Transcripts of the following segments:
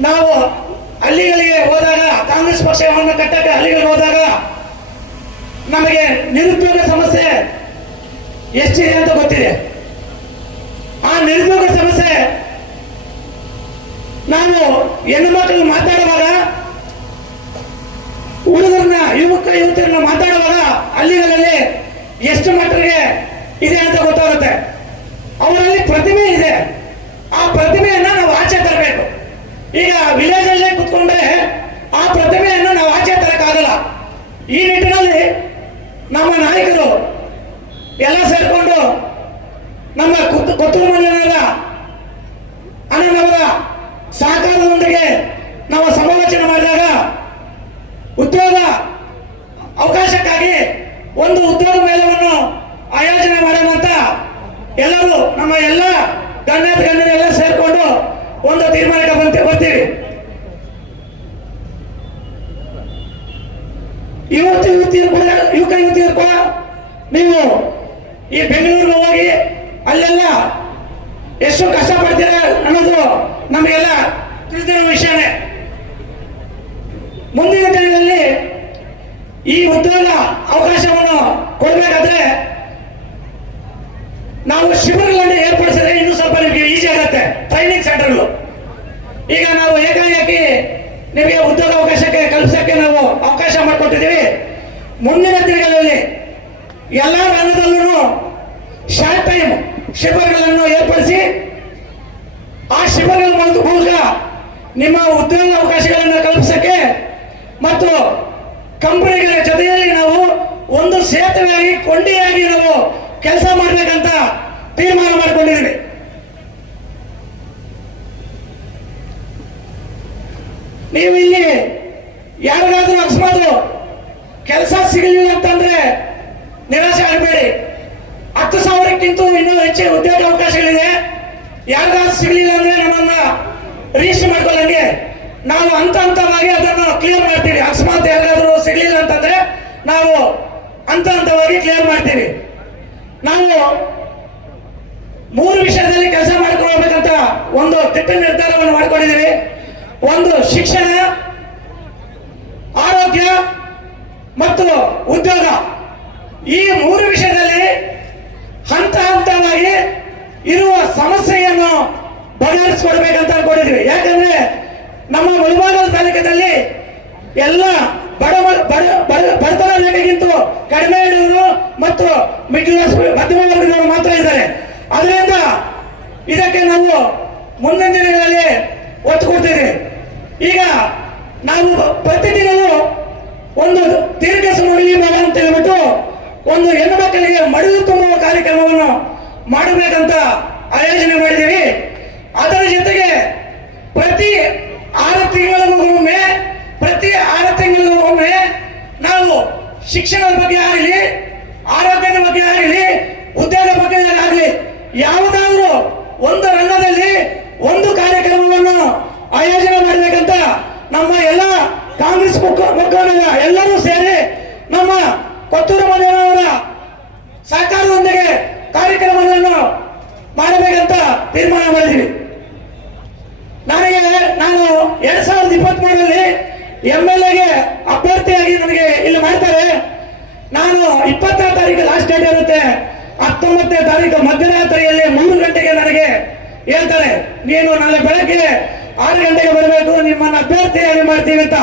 ನಾವು ಹಳ್ಳಿಗಳಿಗೆ ಹೋದಾಗ ಕಾಂಗ್ರೆಸ್ ಪಕ್ಷವನ್ನು ಕಟ್ಟಕ್ಕೆ ಹಳ್ಳಿಗಳಿಗೆ ಹೋದಾಗ ನಮಗೆ ನಿರುದ್ಯೋಗ ಸಮಸ್ಯೆ ಎಷ್ಟಿದೆ ಅಂತ ಗೊತ್ತಿದೆ. ಆ ನಿರುದ್ಯೋಗ ಸಮಸ್ಯೆ ನಾವು ಹೆಣ್ಣು ಮಕ್ಕಳು ಮಾತಾಡುವಾಗ, ಹುಡುಗರನ್ನ, ಯುವಕ, ಯುವತಿಯರನ್ನ ಮಾತಾಡುವಾಗ ಹಳ್ಳಿಗಳಲ್ಲಿ ಎಷ್ಟು ಮಟ್ಟಿಗೆ ಇದೆ ಅಂತ ಗೊತ್ತಾಗುತ್ತೆ ಅವರಲ್ಲಿ ಪ್ರತಿಭೆ ಇದೆ ಆ ಪ್ರತಿಭೆಯನ್ನ ನಾವು ಆಚೆ ತರಬೇಕು ಈಗ ವಿಲೇಜ್ ಅಲ್ಲೇ ಕುತ್ಕೊಂಡ್ರೆ ಆ ಪ್ರತಿಭೆಯನ್ನು ನಾವು ಆಚೆ ತರಕ್ಕಾಗಲ್ಲ ಈ ನಿಟ್ಟಿನಲ್ಲಿ ನಮ್ಮ ನಾಯಕರು ಎಲ್ಲ ಸೇರ್ಕೊಂಡು ನಮ್ಮ ಕುತ್- ಕೊತ್ತೂರು ಮಂಜನವರ ಅಣ್ಣನವರ ಸಹಕಾರದೊಂದಿಗೆ ನಾವು ಸಮಾಲೋಚನೆ ಮಾಡಿದಾಗ ಉದ್ಯೋಗ ಅವಕಾಶಕ್ಕಾಗಿ ಒಂದು ಉದ್ಯೋಗ ಮೇಳವನ್ನು ಆಯೋಜನೆ ಮಾಡೋಣ ಅಂತ ಎಲ್ಲರೂ ನಮ್ಮ ಎಲ್ಲ ಗಣ್ಯ ಗಣ್ಯರೆಲ್ಲ ಸೇರ್ಕೊಂಡು ಒಂದು ತೀರ್ಮಾನಕ್ಕೆ ಬಂತ ಬರ್ತೀವಿ ಇವತ್ತು ಯುವತಿಯರು ಕೂಡ ಯುವಕ ಕೂಡ ನೀವು ಈ ಬೆಂಗಳೂರಿಗೆ ಹೋಗಿ ಅಲ್ಲೆಲ್ಲ ಎಷ್ಟು ಕಷ್ಟಪಡ್ತೀರ ಅನ್ನೋದು ನಮಗೆಲ್ಲ ತಿಳಿದಿರೋ ವಿಷಯನೇ. ಮುಂದಿನ ದಿನಗಳಲ್ಲಿ ಈ ಉದ್ಯೋಗ ಅವಕಾಶವನ್ನು ಕೊಡಬೇಕಾದ್ರೆ ನಾವು ಶಿಬಿರಗಳನ್ನು ಏರ್ಪಡಿಸಿದ್ರೆ ಇನ್ನೂ ಸ್ವಲ್ಪ ನಿಮಗೆ ಈಸಿ ಆಗುತ್ತೆ. ಟ್ರೈನಿಂಗ್ ಸೆಂಟರ್ಗಳು ಈಗ ನಾವು ಏಕಾಏಕಿ ನಿಮಗೆ ಉದ್ಯೋಗ ನಾವು ಅವಕಾಶ ಮಾಡಿಕೊಟ್ಟಿದ್ದೀವಿ ಮುಂದಿನ ದಿನಗಳಲ್ಲಿ ಎಲ್ಲ ರಂಗದಲ್ಲೂ ಶಾರ್ಟ್ ಟೈಮ್ ಶಿಬಿರಗಳನ್ನು ಏರ್ಪಡಿಸಿ ಆ ಶಿಬಿರಗಳ ಮೂಲಕ ನಿಮ್ಮ ಉದ್ಯೋಗ ಅವಕಾಶಗಳನ್ನು ಕಲ್ಪಿಸಕ್ಕೆ ಮತ್ತು ಕಂಪನಿಗಳ ಜೊತೆಯಲ್ಲಿ ನಾವು ಒಂದು ಸೇತುವೆಯಾಗಿ, ಕೊಂಡಿಯಾಗಿ ನಾವು ಕೆಲಸ ಮಾಡಬೇಕಂತ ತೀರ್ಮಾನ ಮಾಡಿಕೊಂಡಿದ್ದೀವಿ. ನೀವು ಇಲ್ಲಿ ಯಾರಿಗಾದ್ರೂ ಅಕಸ್ಮಾತ್ ಕೆಲಸ ಸಿಗಲಿಲ್ಲ ಅಂತಂದ್ರೆ ನಿರಾಶೆ ಆಗಬೇಡಿ ಸಾವಿರಕ್ಕಿಂತ ಇನ್ನೂ ಹೆಚ್ಚಿನ ಉದ್ಯೋಗ ಅವಕಾಶಗಳಿದೆ. ಯಾರಿಗಾದ್ರೂ ಸಿಗಲಿಲ್ಲ ಅಂದ್ರೆ ನಮ್ಮನ್ನ ರಿಜಿಸ್ಟರ್ ಮಾಡ್ಕೊಳ್ಳಂಗೆ ನಾವು ಹಂತ ಹಂತವಾಗಿ ಅದನ್ನು ಕ್ಲಿಯರ್ ಮಾಡ್ತೀವಿ. ಅಕಸ್ಮಾತ್ ಯಾರಾದರೂ ಸಿಗಲಿಲ್ಲ ಅಂತಂದ್ರೆ ನಾವು ಹಂತ ಹಂತವಾಗಿ ಕ್ಲಿಯರ್ ಮಾಡ್ತೀವಿ. ನಾವು ಮೂರು ವಿಷಯದಲ್ಲಿ ಕೆಲಸ ಮಾಡ್ಕೊಳ್ಬೇಕಂತ ಒಂದು ದಿಟ್ಟ ನಿರ್ಧಾರವನ್ನು ಮಾಡ್ಕೊಂಡಿದ್ದೀವಿ. ಒಂದು ಶಿಕ್ಷಣ, ಆರೋಗ್ಯ ಮತ್ತು ಉದ್ಯೋಗ. ಈ ಮೂರು ವಿಷಯದಲ್ಲಿ ಹಂತ ಹಂತವಾಗಿ ಇರುವ ಸಮಸ್ಯೆಯನ್ನು ಬಗೆಹರಿಸಿಕೊಡ್ಬೇಕಂತ ಅನ್ಕೊಂಡಿದ್ದೀವಿ ಯಾಕಂದ್ರೆ ನಮ್ಮ ಮುಳಬಾಗಲ ತಾಲೂಕಿನಲ್ಲಿ ಎಲ್ಲ ಬಡ ಬಡ ಬಡ- ಬಡತನ ರೇಖೆಗಿಂತ ಕಡಿಮೆ ಇರುವುದು ಮತ್ತು ಮಿಡ್ಲ್ ಕ್ಲಾಸ್ ಮಧ್ಯಮ ವರ್ಗದವರು ಮಾತ್ರ ಇದ್ದಾರೆ. ಅದರಿಂದ ಇದಕ್ಕೆ ನಾವು ಮುಂದಿನ ದಿನಗಳಲ್ಲಿ ಒತ್ತು ಕೊಡ್ತೀವಿ ಈಗ ನಾವು ಪ್ರತಿದಿನವೂ ಒಂದು ದೀರ್ಘ ಮಗ ಅಂತ ಹೇಳ್ಬಿಟ್ಟು ಒಂದು ಹೆಣ್ಣು ಮಕ್ಕಳಿಗೆ ಮಡಿಲು ತುಂಬುವ ಕಾರ್ಯಕ್ರಮವನ್ನು ಮಾಡಬೇಕಂತ ಆಯೋಜನೆ ಮಾಡಿದ್ದೀವಿ. ಅದರ ಜೊತೆಗೆ ಪ್ರತಿ ಆರು ತಿಂಗಳಿಗೂ ಒಮ್ಮೆ, ಪ್ರತಿ ಆರು ತಿಂಗಳಿಗೂ ಒಮ್ಮೆ ನಾವು ಶಿಕ್ಷಣದ ಬಗ್ಗೆ ಆಗಲಿ ಆರೋಗ್ಯದ ಬಗ್ಗೆ ಆಗಲಿ ಉದ್ಯೋಗ ಬಗ್ಗೆ ಆಗಲಿ ಯಾವುದಾದ್ರೂ ಒಂದು ರಂಗದಲ್ಲಿ ಒಂದು ಕಾರ್ಯಕ್ರಮವನ್ನು ಆಯೋಜನೆ ಮಾಡಬೇಕಂತ ನಮ್ಮ ಎಲ್ಲ ಕಾಂಗ್ರೆಸ್ ಮುಖ ಮುಖಂಡರ ಎಲ್ಲರೂ ಸೇರಿ ನಮ್ಮ ಕೊತ್ತೂರು ಮಂಜನವರ ಸಹಕಾರದೊಂದಿಗೆ ಕಾರ್ಯಕ್ರಮಗಳನ್ನು ಮಾಡಬೇಕಂತ ತೀರ್ಮಾನ ಮಾಡಿದ್ದೀವಿ ನನಗೆ ನಾನು ಎರಡ್ ಸಾವಿರದ ಇಪ್ಪತ್ತ್ ಮೂರರಲ್ಲಿ ಎಂ ಎಲ್ ಎಗೆ ಅಭ್ಯರ್ಥಿಯಾಗಿ ನನಗೆ ಇಲ್ಲಿ ಮಾಡ್ತಾರೆ ನಾನು ಇಪ್ಪತ್ತನೇ ತಾರೀಕು ಲಾಸ್ಟ್ ಡೇಟ್ ಇರುತ್ತೆ ಹತ್ತೊಂಬತ್ತನೇ ತಾರೀಕು ಮಧ್ಯರಾತ್ರಿಯಲ್ಲಿ ಮೂರು ಗಂಟೆಗೆ ನನಗೆ ಹೇಳ್ತಾರೆ ನೀನು ನಾಳೆ ಬೆಳಗ್ಗೆ ಆರು ಗಂಟೆಗೆ ಬರಬೇಕು, ನಿಮ್ಮನ್ನ ಅಭ್ಯರ್ಥಿಯಾಗಿ ಮಾಡ್ತೀವಿ ಅಂತ.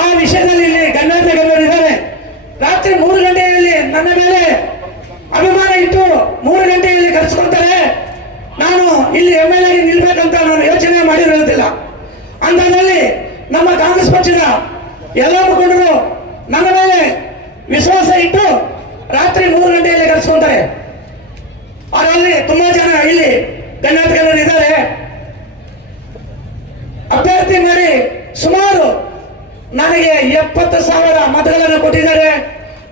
ಆ ವಿಷಯದಲ್ಲಿ ಇಲ್ಲಿ ಗಣ್ಯಾತಿ ಗಣ್ಯರಿದ್ದಾರೆ ರಾತ್ರಿ ಮೂರು ಗಂಟೆಯಲ್ಲಿ ನನ್ನ ಮೇಲೆ ಅಭಿಮಾನ ಇಟ್ಟು ಮೂರು ಗಂಟೆಯಲ್ಲಿ ಕರೆಸ್ಕೊಂತಾರೆ. ನಾನು ಇಲ್ಲಿ ಎಂ ಎಲ್ ಎ ನಿಲ್ಬೇಕಂತ ನಾನು ಯೋಚನೆ ಮಾಡಿರೋದಿಲ್ಲ. ಅಂಥದ್ರಲ್ಲಿ ನಮ್ಮ ಕಾಂಗ್ರೆಸ್ ಪಕ್ಷದ ಎಲ್ಲ ಮುಖಂಡರು ನನ್ನ ಮೇಲೆ ವಿಶ್ವಾಸ ಇಟ್ಟು ರಾತ್ರಿ ಮೂರು ಗಂಟೆಯಲ್ಲಿ ಕರೆಸ್ಕೊಂತಾರೆ. ಅದರಲ್ಲಿ ತುಂಬಾ ಜನ ಇಲ್ಲಿ ಇದ್ದಾರೆ. ಅಭ್ಯರ್ಥಿ ಮಾಡಿ ಸುಮಾರು ನನಗೆ ಎಪ್ಪತ್ತು ಸಾವಿರ ಮತಗಳನ್ನು ಕೊಟ್ಟಿದ್ದಾರೆ.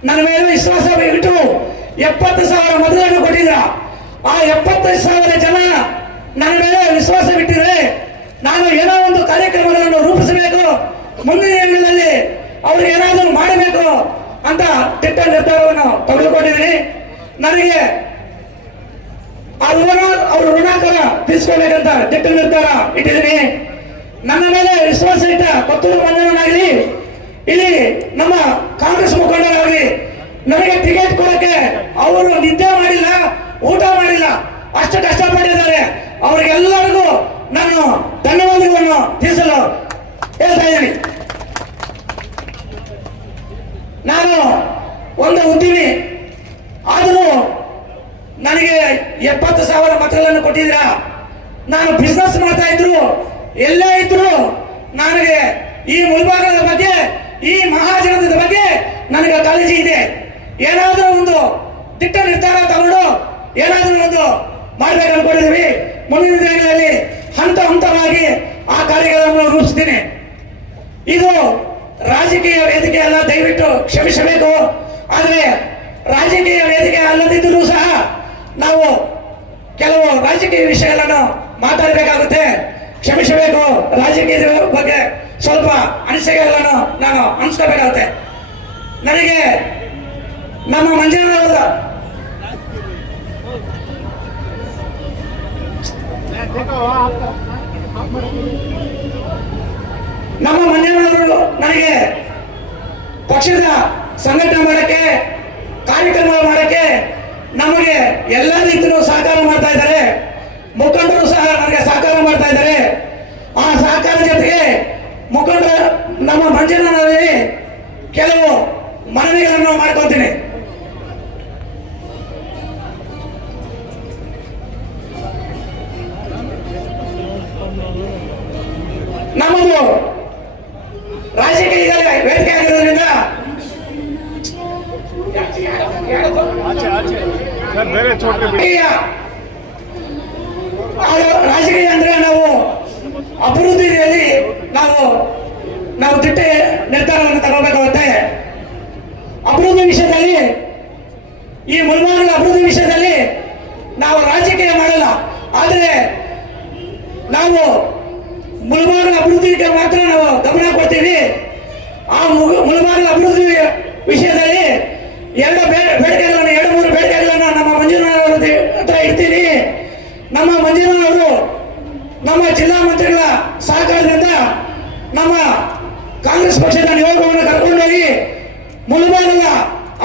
ನನ್ನ ಮೇಲೆ ವಿಶ್ವಾಸ ಇಟ್ಟು ಎಪ್ಪತ್ತು ಸಾವಿರ ಮತಗಳನ್ನು ಕೊಟ್ಟಿದ್ರ. ಆ ಎಪ್ಪತ್ತೈದು ಸಾವಿರ ಜನ ನನ್ನ ಮೇಲೆ ವಿಶ್ವಾಸ ಬಿಟ್ಟಿದ್ರೆ ನಾನು ಏನೋ ಒಂದು ಕಾರ್ಯಕ್ರಮಗಳನ್ನು ರೂಪಿಸಬೇಕು. ಮುಂದಿನ ದಿನಗಳಲ್ಲಿ ಅವ್ರು ಏನಾದರೂ ಮಾಡಬೇಕು ಅಂತ ತಿಟ್ಟ ನಿರ್ಧಾರವನ್ನು ತೆಗೆದುಕೊಂಡಿದ್ದೀನಿ. ನನಗೆ ಆ ಋಣ ಅವ್ರ ಋಣಾಕರ ತೀರಿಸ್ಕೊಳ್ಬೇಕಂತ ದಿಟ್ಟ ನಿರ್ಧಾರ ಇಟ್ಟಿದ್ದೀನಿ. ನನ್ನ ಮೇಲೆ ವಿಶ್ವಾಸ ಇಟ್ಟ ಕೊತ್ತೂರು ಮಂಜಣ್ಣನಾಗಲಿ ಇಲ್ಲಿ ನಮ್ಮ ಕಾಂಗ್ರೆಸ್ ಮುಖಂಡರಾಗಲಿ, ನನಗೆ ಟಿಕೆಟ್ ಕೊಡಕ್ಕೆ ಅವರು ನಿದ್ದೆ ಮಾಡಿಲ್ಲ, ಊಟ ಮಾಡಿಲ್ಲ, ಅಷ್ಟು ಕಷ್ಟಪಟ್ಟಿದ್ದಾರೆ. ಅವರಿಗೆಲ್ಲರಿಗೂ ನಾನು ಧನ್ಯವಾದಗಳನ್ನು ತಿಳಿಸಲು ಹೇಳ್ತಾ ಇದ್ದೀನಿ. ನಾನು ಒಂದು ಉದ್ಯಮಿ ಆದರೂ ನನಗೆ ಎಪ್ಪತ್ತು ಸಾವಿರ ಮತಗಳನ್ನು ಕೊಟ್ಟಿದ್ರ ನಾನು ಬಿಸ್ನೆಸ್ ಮಾಡ್ತಾ ಇದ್ರು, ಎಲ್ಲೇ ಇದ್ರು, ನನಗೆ ಈ ಮುಳ್ಭಾಗದ ಬಗ್ಗೆ, ಈ ಮಹಾಜನದ ಬಗ್ಗೆ ನನಗೆ ಕಾಳಜಿ ಇದೆ. ಏನಾದರೂ ಒಂದು ದಿಟ್ಟ ನಿರ್ಧಾರ ತಗೊಂಡು ಏನಾದರೂ ಒಂದು ಮಾಡ್ಬೇಕು ಅನ್ಕೊಂಡಿದ್ದೀವಿ. ಮುಂದಿನ ದಿನಗಳಲ್ಲಿ ಹಂತ ಹಂತವಾಗಿ ಆ ಕಾರ್ಯಗಳನ್ನು ರೂಪಿಸ್ತೀನಿ. ಇದು ರಾಜಕೀಯ ವೇದಿಕೆ ಅಲ್ಲ, ದಯವಿಟ್ಟು ಕ್ಷಮಿಸಬೇಕು. ಆದರೆ ರಾಜಕೀಯ ವೇದಿಕೆ ಅಲ್ಲದಿದ್ದರೂ ಸಹ ನಾವು ಕೆಲವು ರಾಜಕೀಯ ವಿಷಯಗಳನ್ನು ಮಾತಾಡಬೇಕಾಗುತ್ತೆ. ಕ್ಷಮಿಸಬೇಕು. ರಾಜಕೀಯದ ಬಗ್ಗೆ ಸ್ವಲ್ಪ ಅನಿಸಿಕೆಗಳನ್ನು ನಾನು ಅನಿಸ್ಕೋಬೇಕಾಗುತ್ತೆ ನನಗೆ ನಮ್ಮ ಮಂಜುನಾಥ ನಮ್ಮ ಮಂಜಣ್ಣವರು ನನಗೆ ಪಕ್ಷದ ಸಂಘಟನೆ ಮಾಡಕ್ಕೆ, ಕಾರ್ಯಕ್ರಮ ಮಾಡಕ್ಕೆ ನಮಗೆ ಎಲ್ಲ ರೀತಿಯೂ ಸಹಕಾರ ಮಾಡ್ತಾ ಇದ್ದಾರೆ. ಮುಖಂಡರು ಸಹ ನನಗೆ ಸಹಕಾರ ಮಾಡ್ತಾ ಇದ್ದಾರೆ. ಆ ಸಹಕಾರ ಜೊತೆಗೆ ಮುಖಂಡ ನಮ್ಮ ಮಂಜಿನಲ್ಲಿ ಕೆಲವು ಮನವಿಗಳನ್ನು ಮಾಡ್ಕೊತೀನಿ ನಾವು ರಾಜಕೀಯ ಮಾಡಲ್ಲ. ಆದರೆ ನಾವು ಮುಳುಬಾಗಲ ಅಭಿವೃದ್ಧಿಗೆ ಮಾತ್ರ ನಾವು ಗಮನ ಕೊಡ್ತೀವಿ. ಆ ಮುಳುಬಾಗಲ ಅಭಿವೃದ್ಧಿ ವಿಷಯದಲ್ಲಿ ಎರಡು ಬೇಡಿಕೆಗಳನ್ನು, ಎರಡು ಮೂರು ಬೇಡಿಕೆಗಳನ್ನು ನಮ್ಮ ಮಂಜುನಾಥ್ ಅವರ ಹತ್ರ ಇಡ್ತೀನಿ. ನಮ್ಮ ಮಂಜುನಾಥ್ ಅವರು ನಮ್ಮ ಜಿಲ್ಲಾ ಮಂತ್ರಿಗಳ ಸಹಕಾರದಿಂದ ನಮ್ಮ ಕಾಂಗ್ರೆಸ್ ಪಕ್ಷದ ನಿಯೋಗವನ್ನು ಕರ್ಕೊಂಡೋಗಿ ಮುಲ್ಬಾಗದ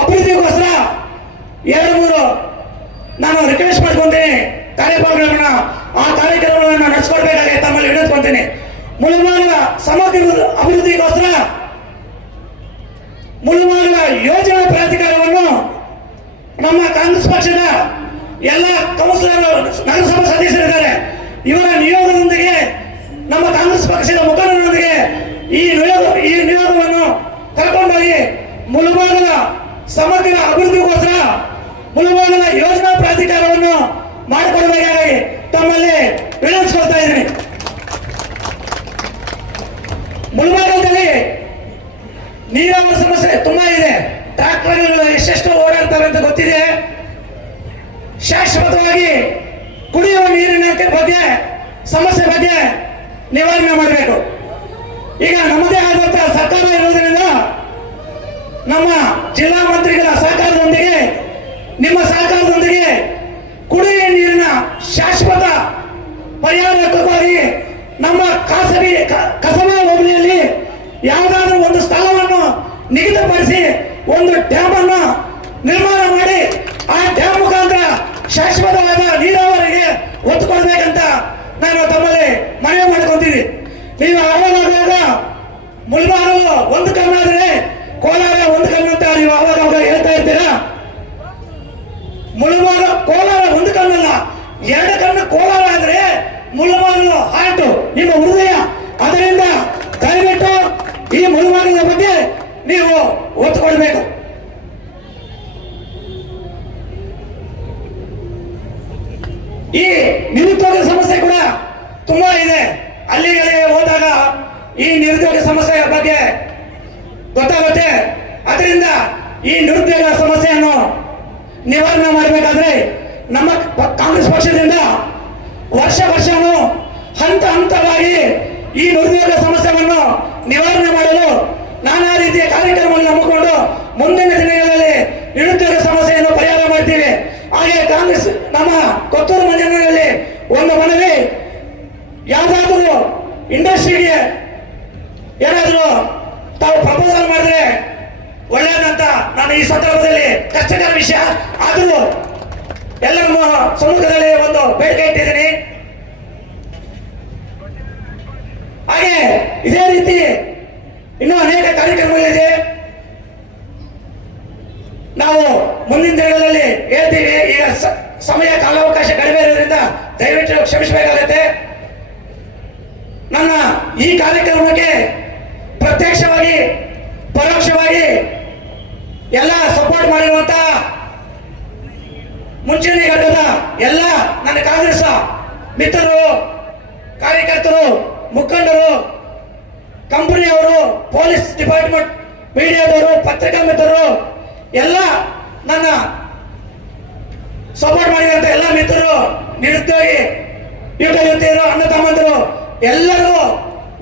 ಅಭಿವೃದ್ಧಿಗೋಸ್ಕರ ಎರಡು ಮೂರು ನಾನು ರಿಕ್ವೆಸ್ಟ್ ಮಾಡ್ಕೊಂತೀನಿ ಕಾರ್ಯಕ್ರಮಗಳನ್ನ ಆ ಕಾರ್ಯಕ್ರಮಗಳನ್ನ ನಡೆಸ್ಕೊಡ್ಬೇಕಾಗಿ ತಮ್ಮಲ್ಲಿ ವಿನಂತ್ಕೊಂತೀನಿ ಮುಳುಮಾನದ ಸಮಗ್ರ ಅಭಿವೃದ್ಧಿಗೋಸ್ಕರ ಮುಳುಮಾನದ ಯೋಜನಾ ಪ್ರಾಧಿಕಾರವನ್ನು ನಮ್ಮ ಕಾಂಗ್ರೆಸ್ ಪಕ್ಷದ ಎಲ್ಲ ಕೌನ್ಸಿಲರ್ ನಗರಸಭಾ ಸದಸ್ಯರಿದ್ದಾರೆ. ಇವರ ನಿಯೋಗದೊಂದಿಗೆ, ನಮ್ಮ ಕಾಂಗ್ರೆಸ್ ಪಕ್ಷದ ಮುಖಂಡರೊಂದಿಗೆ ಈ ನಿಯೋಗ, ಈ ನಿಯೋಗವನ್ನು ಕರ್ಕೊಂಡೋಗಿ ಮುಳುಭಾಗದ ಸಮಗ್ರ ಅಭಿವೃದ್ಧಿಗೋಸ್ಕರ ಮುಳುಭಾಗದ ಯೋಜನಾ ಪ್ರಾಧಿಕಾರವನ್ನು ಮಾಡಿಕೊಡಬೇಕಾಗಿ ತಮ್ಮಲ್ಲಿ ವಿನಂತಿಸ್ಕೊಳ್ತಾ ಇದ್ದೀನಿ. ಮುಳುಭಾಗದಲ್ಲಿ ನೀರಾವರಿ ಸಮಸ್ಯೆ ತುಂಬಾ ಇದೆ. ಟ್ರಾಕ್ಟರ್ಗಳು ಎಷ್ಟೆಷ್ಟು ಓಡಾಡ್ತಾರೆ ಅಂತ ಗೊತ್ತಿದೆ. ಶಾಶ್ವತವಾಗಿ ಕುಡಿಯುವ ನೀರಿನ ಬಗ್ಗೆ, ಸಮಸ್ಯೆ ಬಗ್ಗೆ ನಿವಾರಣೆ ಮಾಡಬೇಕು. ಈಗ ನಮ್ಮದೇ ಆದಂತಹ ಸರ್ಕಾರ ಇರುವುದರಿಂದ ನಮ್ಮ ಜಿಲ್ಲಾ ಮಂತ್ರಿಗಳ ಸಹಕಾರದೊಂದಿಗೆ, ನಿಮ್ಮ ಸಹಕಾರದೊಂದಿಗೆ ಕುಡಿಯುವ ನೀರಿನ ಶಾಶ್ವತ ಪರಿಹಾರಕ್ಕಾಗಿ ನಮ್ಮ ಖಾಸಗಿ ಕಸಬಾ ಹೋಬಳಿಯಲ್ಲಿ ಯಾವುದಾದ್ರೂ ಒಂದು ಸ್ಥಳವನ್ನು ನಿಗದಿಪಡಿಸಿ ಒಂದು ಡ್ಯಾಮ್ ಅನ್ನು ನಿರ್ಮಾಣ ಮಾಡಿ ಆ ಡ್ಯಾಮ್ ಮುಖಾಂತರ ಶಾಶ್ವತವಾದ ನೀರಾವರಿಗೆ ಒತ್ತು ಕೊಡಬೇಕಂತ ನಾನು ತಮ್ಮಲ್ಲಿ ಮನವಿ ಮಾಡ್ಕೊಂತೀನಿ. ನೀವು ಆವಾಗ ಮುಲ್ಬಾರು ಒಂದು ಕಣ್ಣಾದ್ರೆ ಕೋಲಾರ ಒಂದು ಕಣ್ಣು ಅಂತ ನೀವು ಆವಾಗ ಹೇಳ್ತಾ ಇರ್ತೀರಾ? ಮುಳುಬಾರ ಕೋಲಾರ ಒಂದು ಕಣ್ಣಲ್ಲ, ಎರಡು ಕಣ್ಣು ಕೋಲಾರ ಆದ್ರೆ ಮುಳುಬಾರು ಹಾರ್ಟು ನಿಮ್ಮ ಹೃದಯ. ಅದರಿಂದ ದಯವಿಟ್ಟು ಈ ಮುಳುಬಾಗದ ಬಗ್ಗೆ ನೀವು ಒತ್ತು ಈ ನಿರುದ್ಯೋಗ ಸಮಸ್ಯೆ ಕೂಡ ತುಂಬಾ ಇದೆ. ಹಳ್ಳಿಗಳಿಗೆ ಹೋದಾಗ ಈ ನಿರುದ್ಯೋಗ ಸಮಸ್ಯೆಯ ಬಗ್ಗೆ ಗೊತ್ತಾಗುತ್ತೆ. ಅದರಿಂದ ಈ ನಿರುದ್ಯೋಗ ಸಮಸ್ಯೆಯನ್ನು ನಿವಾರಣೆ ಮಾಡಬೇಕಾದ್ರೆ ನಮ್ಮ ಕಾಂಗ್ರೆಸ್ ಪಕ್ಷದಿಂದ ವರ್ಷ ವರ್ಷವೂ ಹಂತ ಹಂತವಾಗಿ ಈ ನಿರುದ್ಯೋಗ ಸಮಸ್ಯೆಯನ್ನು ನಿವಾರಣೆ ಮಾಡಲು ನಾನಾ ರೀತಿಯ ಕಾರ್ಯಕ್ರಮಗಳನ್ನು ಹಮ್ಮಿಕೊಂಡು ಮುಂದಿನ ದಿನಗಳಲ್ಲಿ ನಿರುದ್ಯೋಗ ಸಮಸ್ಯೆಯನ್ನು ಪರಿಹಾರ ಮಾಡ್ತೀವಿ. ಕಾಂಗ್ರೆಸ್ ನಮ್ಮ ಕೊತ್ತೂರು ಮಂಜನಲ್ಲಿ ಒಂದು ಮನವಿ. ಯಾವುದಾದ್ರೂ ಇಂಡಸ್ಟ್ರಿಗೆ ಏನಾದರೂ ತಾವು ಪ್ರಪೋಸಲ್ ಮಾಡಿದ್ರೆ ಒಳ್ಳೇದಂತ ನಾನು ಈ ಸಂದರ್ಭದಲ್ಲಿ ಕಷ್ಟಕರ ವಿಷಯ. ಆದರೂ ಎಲ್ಲ ಸಮ್ಮುಖದಲ್ಲಿ ಒಂದು ಬೇಡಿಕೆ ಇಟ್ಟಿದ್ದೀನಿ. ಹಾಗೆ ಇದೇ ರೀತಿ ಇನ್ನೂ ಅನೇಕ ಕಾರ್ಯಕ್ರಮಗಳಿದೆ. ನಾವು ಮುಂದಿನ ದಿನಗಳಲ್ಲಿ ಹೇಳ್ತೀವಿ. ಸಮಯ ಕಾಲಾವಕಾಶ ಕಡಿಮೆ ಇರೋದ್ರಿಂದ ದಯವಿಟ್ಟು ಕ್ಷಮಿಸಬೇಕಾಗತ್ತೆ. ನನ್ನ ಈ ಕಾರ್ಯಕ್ರಮಕ್ಕೆ ಪ್ರತ್ಯಕ್ಷವಾಗಿ, ಪರೋಕ್ಷವಾಗಿ ಎಲ್ಲ ಸಪೋರ್ಟ್ ಮಾಡಿರುವಂತ ಮುಂಚೂಣಿ ಘಟಕದ ಎಲ್ಲ ನನ್ನ ಕಾಂಗ್ರೆಸ್ ಮಿತ್ರರು, ಕಾರ್ಯಕರ್ತರು, ಮುಖಂಡರು ಕಂಪನಿಯವರು ಪೊಲೀಸ್ ಡಿಪಾರ್ಟ್ಮೆಂಟ್ ಮೀಡಿಯಾದವರು, ಪತ್ರಿಕಾ ಮಿತ್ರರು, ಎಲ್ಲ ನನ್ನ ಸಪೋರ್ಟ್ ಮಾಡಿದಂತ ಎಲ್ಲ ಮಿತ್ರರು, ನಿರುದ್ಯೋಗಿ ಯುವಕ ಯುವತಿಯರು ಅಣ್ಣ ತಮ್ಮಂದರು, ಎಲ್ಲರಿಗೂ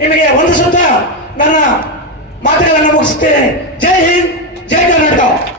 ನಿಮಗೆ ಒಂದು ಸುತ್ತ ನನ್ನ ಮಾತುಗಳನ್ನು ಮುಗಿಸುತ್ತೇನೆ. ಜೈ ಹಿಂದ್, ಜೈ ಕರ್ನಾಟಕ.